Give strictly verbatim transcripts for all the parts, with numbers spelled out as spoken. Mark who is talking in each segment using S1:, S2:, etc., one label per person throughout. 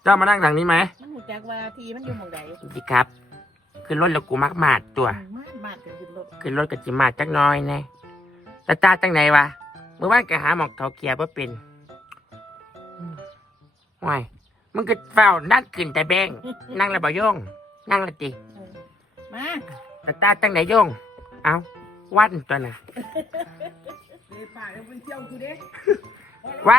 S1: เจ้ามานั่งทางนี้ไหม
S2: มันหูจักว่าทีมันอยู่หม่องใด
S1: ดีครับขึ้นรถแล้วกูมักมาดตัว
S2: มากมากกันขึ้นรถ
S1: ขึ้นรถกับจิมาดจักหน้อยแน่ตาตาจังไหนวะเมื่อวานก็หาหมอกเขาเกียร์ว่าเป็นห่วยมึงก็เฝ้านั่งขึ้นแต่แบงนั่งแล้วบ่โยงนั่งและติ
S2: มา
S1: ตาตาจังไหนโยงเอาวันตัวน่ะ
S2: เดี๋ยวป่าเดี๋ยวไปเที่ยวกูเด้
S1: วัน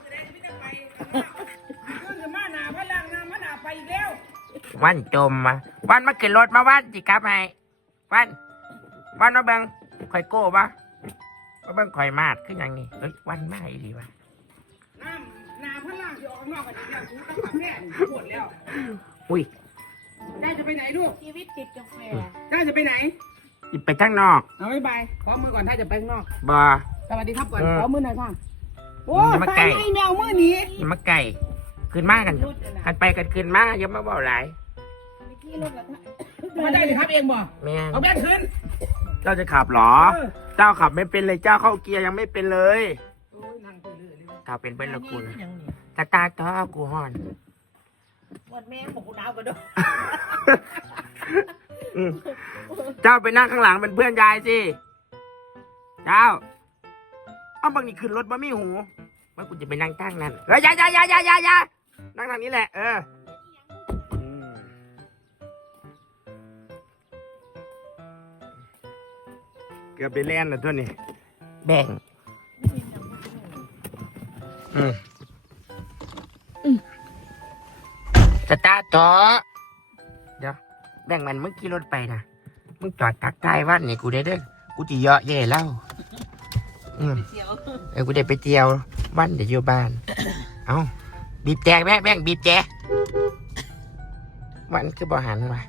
S2: ขึ้นมาหนาพลังน้ำมาหนาไปอีกแล้ว
S1: วันจมมาวันมาขึ้นรถมาวันสิครับไอ้วันวันมาเบิ่งข่อยโก้ปะมาเบิ่งข่อยมาดขึ้นอย่างนี้เฮ้ยวันมาอีดีวะ
S2: น้ำนาพลังจะออกนอกกันอีกแล้วกูต้องกาแฟปวดแล้ว
S1: อุ้ย
S2: ได้จะไปไหนลูกชีวิตติดกาแฟได้จะไปไหน
S1: อีไปข้างนอก
S2: เอาไม่ไปขอมือก่อนถ้าจะไปข้างนอก
S1: บอ
S2: สวัสดีครับก่อน
S1: เออ
S2: ขอมือหน่อยค่ะโอ้
S1: อย่ามาใกล้
S2: ตายไอ้แมวมือหนี
S1: อย่ามาไก่ขึ้นมากันกันไปกันขึ้นมาอย่ามาเบาหลาย
S2: มาได้เลยครับเองบ่
S1: แม่ง
S2: เอาแบงค์คืน
S1: เจ้าจะขับเหรอ
S2: เออ
S1: เจ้าขับไม่เป็นเลยเจ้าเข้าเกียร์ยังไม่เป็นเลย
S2: โอ้ยนั่งไปเรื่อยเลย
S1: ถ้าเป็นเป็นละคุณ
S2: ยังนี่
S1: ตาตาต่อกูห่อน
S2: วันแม่บอกกูดาวกันด้วย
S1: อืมเจ้าไปนั่งข้างหลังเป็นเพื่อนยายสิเจ้าเอาบางนี่ขึ้นรถมาไม่หูว่ากูจะไปนั่งตั้งนั้นเฮ้ยอยาอยาอยาอยาอยาอยานั่งทางนี้แหละเอออืมเกือบไปแล่นแล้วตัวนี้แบ่งอืมสตาร์ทต่อเดี๋ยวแบ่งมันเมื่อกี้รถไปนะมึงจอดตักใต้วัดนี่กูได้เด้อกูจะเยาะแย่เล่าอืม
S2: เดี๋ยว
S1: เออกูได้ไปเที่ยววันเดี๋ยวอยู่บ้าน เอาบีบแจกแม่แบ่งบีบแจกวันคือบ่หันว่ะ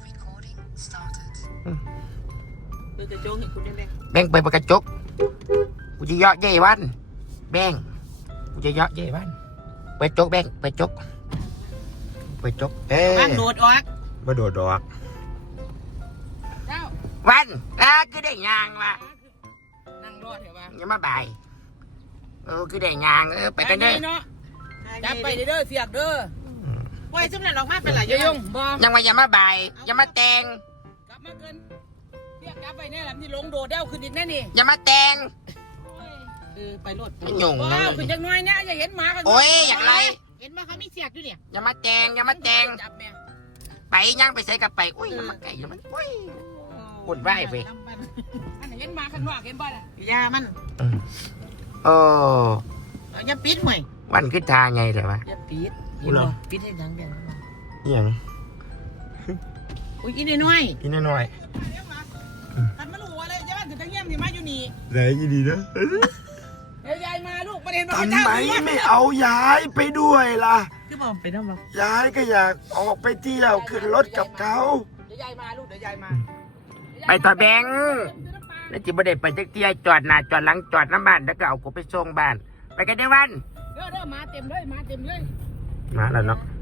S2: เดี๋ยวจะโจ้งเห็นคุณได้ไหม
S1: แบ่งไปประกระจกกูจะเยาะเย่วันแบ่งกูจะเยาะเย่วันไปจกแบ่งไปจกไปจกเอ้
S2: บ้านโดดออก
S1: มาโดดดอก
S2: เจ้า
S1: วันอ่ะคือได้ยางว่ะ
S2: นั่งรอดเถอะว่า
S1: อย่ามาบ่ายเออคือได้ยางเออไปกันเด้อ
S2: เนาะจับไปเด้อเสียกเด้อปล่อยซุ่มนั่นออกมาเป็นไรยุ่งบ่
S1: ยังว่าอย่ามาบ่ายอย่ามาแต่ง
S2: กลับมาเกินเรียกกลับไปเนี่ยแหละที่ลงโดดเด้วขึ้นอีกแน่นี่
S1: อย่ามาแต่ง
S2: เออไปรถ
S1: มันหยุ่งนะ
S2: ว้าวขึ้นจังน้อยเนี่ยอย่าเห็นหมากัน
S1: โอ้ยอยากไร
S2: เห็นมาเขามีเสียกอยู่เนี่ย
S1: อย่ามาแต่งอย่ามาแต่ง
S2: จับแม่
S1: ไปย่างไปใส่กับไปอุ้ยอย่ามาไก่อย่ามันอุ้ย กดไว้เว้ย
S2: อันไหนเห็นหมาข้างนอกเห็นบ่ล่ะยามัน
S1: โอ้
S2: อย่าปิดห่วย
S1: วันขึ้นทางไงเลยวะ
S2: อย่าปิด
S1: กูเหรอ
S2: ปิดให้ดังแบบ
S1: เอียง
S2: อุ้ยอีนี่น้อย
S1: กินหน่อย
S2: ทันมาลูกอะไรยายบ้านถึงตะเงียบนี่มาอยู่นี่
S1: ไหนยินดีนะ
S2: เดี๋ยวยายมาลูกประเด็นว่า
S1: ทำไมไม่เอายายไปด้วยล่ะ
S2: คือบอกไปน้ำหรอย
S1: ายก็อยากออกไปเที่ยวขึ้นรถกับเขา
S2: เดี๋ยวยายมาลูกเดี๋ยวยายมา
S1: ไปต่อแบงค์แล้วจิบได้ไปจักเที่ยวจอดหน้าจอดหลังจอดน้ำบ้านแล้วก็เอากูไปส่งบ้าน ไปกันได้อวัน
S2: เด้อเด้อมาเต็มเลยมาเต็มเลย
S1: มาแล้วเนาะ
S2: ม